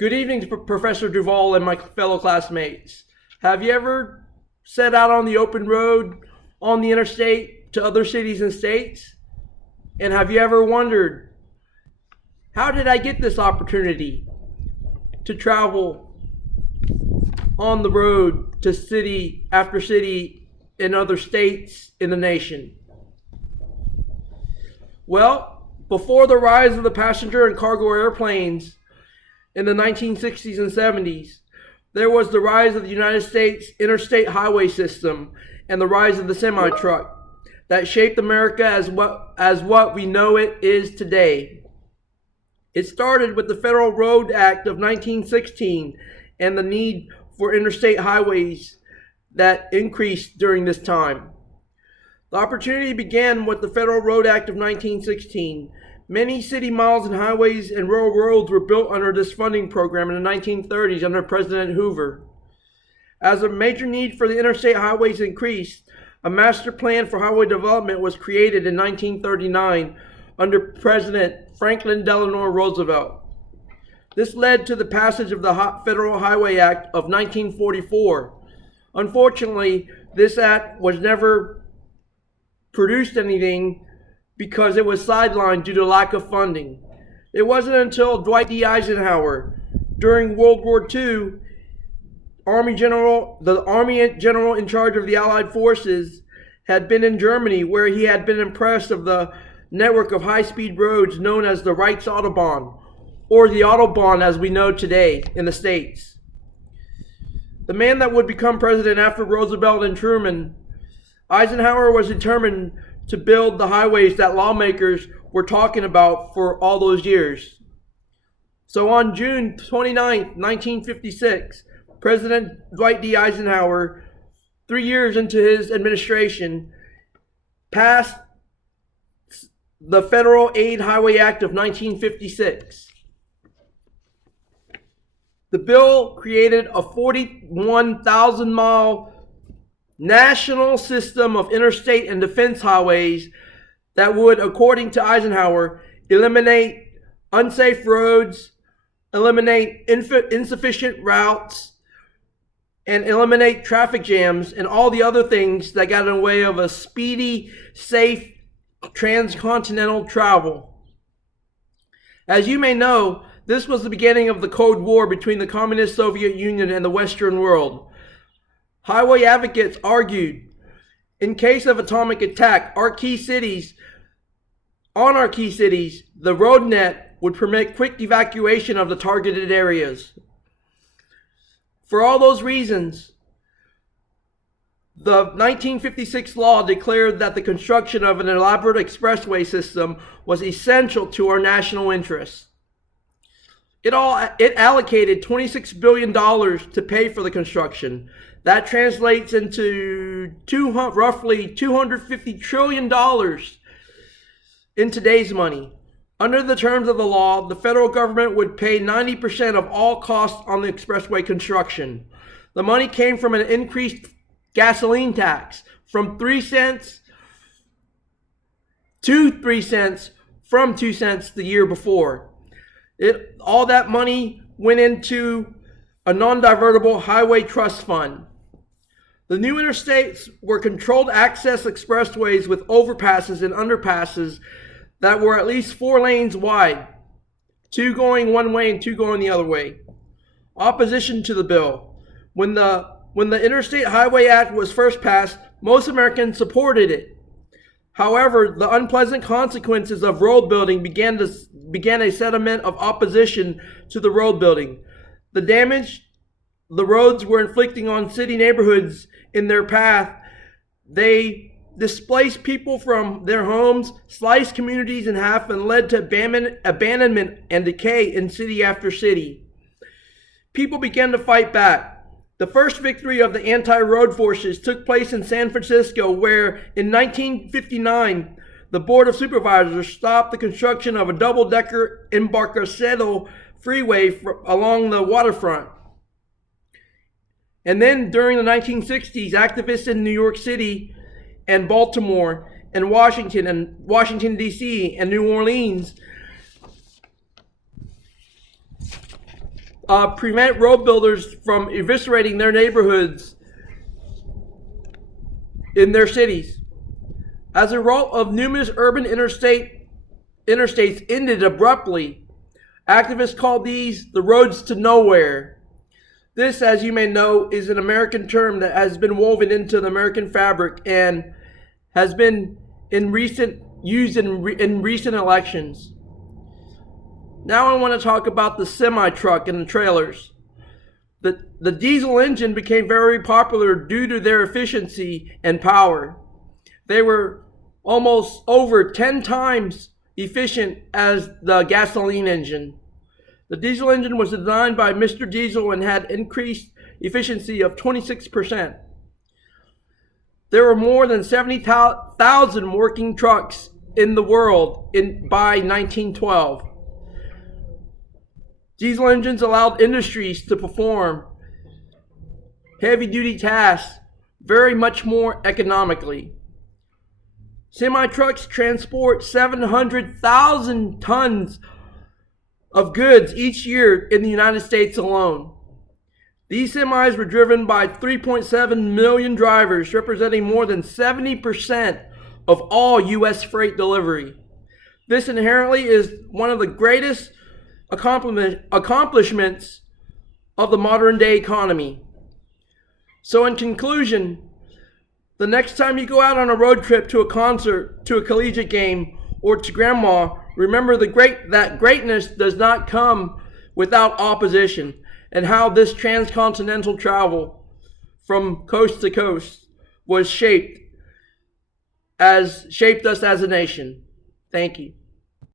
Good evening, Professor Duval and my fellow classmates. Have you ever set out on the open road on the interstate to other cities and states? And have you ever wondered, how did I get this opportunity to travel on the road to city after city in other states in the nation? Well, before the rise of the passenger and cargo airplanes in the 1960s and 70s, there was the rise of the United States interstate highway system and the rise of the semi-truck that shaped America as what we know it is today. It started with the Federal Road Act of 1916 and the need for interstate highways that increased during this time. The opportunity began with the Federal Road Act of 1916. Many city miles and highways and rural roads were built under this funding program in the 1930s under President Hoover. As a major need for the interstate highways increased, a master plan for highway development was created in 1939 under President Franklin Delano Roosevelt. This led to the passage of the Federal Highway Act of 1944. Unfortunately, this act was never produced anything because it was sidelined due to lack of funding. It wasn't until Dwight D. Eisenhower, during World War II, the Army General in charge of the Allied forces, had been in Germany, where he had been impressed of the network of high-speed roads known as the Reichsautobahn, or the Autobahn as we know today in the States. The man that would become president after Roosevelt and Truman, Eisenhower was determined to build the highways that lawmakers were talking about for all those years. So on June 29, 1956, President Dwight D. Eisenhower, 3 years into his administration, passed the Federal Aid Highway Act of 1956. The bill created a 41,000-mile national system of interstate and defense highways that would, according to Eisenhower, eliminate unsafe roads, eliminate insufficient routes, and eliminate traffic jams and all the other things that got in the way of a speedy, safe, transcontinental travel. As you may know, this was the beginning of the Cold War between the Communist Soviet Union and the Western world. Highway advocates argued, in case of atomic attack, on our key cities, the road net would permit quick evacuation of the targeted areas. For all those reasons, the 1956 law declared that the construction of an elaborate expressway system was essential to our national interests. It allocated $26 billion to pay for the construction. That translates into roughly $250 trillion in today's money. Under the terms of the law, the federal government would pay 90% of all costs on the expressway construction. The money came from an increased gasoline tax from 3 cents to 3 cents from 2 cents the year before. All that money went into a non-divertible highway trust fund. The new interstates were controlled access expressways with overpasses and underpasses that were at least 4 lanes wide, 2 going one way and 2 going the other way. Opposition to the bill. When the Interstate Highway Act was first passed, most Americans supported it. However, the unpleasant consequences of road building began a sediment of opposition to the road building. The damage the roads were inflicting on city neighborhoods in their path, they displaced people from their homes, sliced communities in half, and led to abandonment and decay in city after city. People began to fight back. The first victory of the anti-road forces took place in San Francisco, where in 1959, the Board of Supervisors stopped the construction of a double-decker Embarcadero freeway along the waterfront. And then during the 1960s, activists in New York City and Baltimore and Washington, D.C. and New Orleans prevent road builders from eviscerating their neighborhoods in their cities. As a result of numerous urban interstates ended abruptly, activists called these the roads to nowhere. This, as you may know, is an American term that has been woven into the American fabric and has been used in recent elections. Now I want to talk about the semi-truck and the trailers. The diesel engine became very popular due to their efficiency and power. They were almost over 10 times efficient as the gasoline engine. The diesel engine was designed by Mr. Diesel and had increased efficiency of 26%. There were more than 70,000 working trucks in the world by 1912. Diesel engines allowed industries to perform heavy-duty tasks very much more economically. Semi-trucks transport 700,000 tons of goods each year in the United States alone. These semis were driven by 3.7 million drivers, representing more than 70% of all U.S. freight delivery. This inherently is one of the greatest accomplishments of the modern day economy. So in conclusion, the next time you go out on a road trip to a concert, to a collegiate game, or to grandma, remember that greatness does not come without opposition, and how this transcontinental travel from coast to coast was shaped us as a nation. Thank you.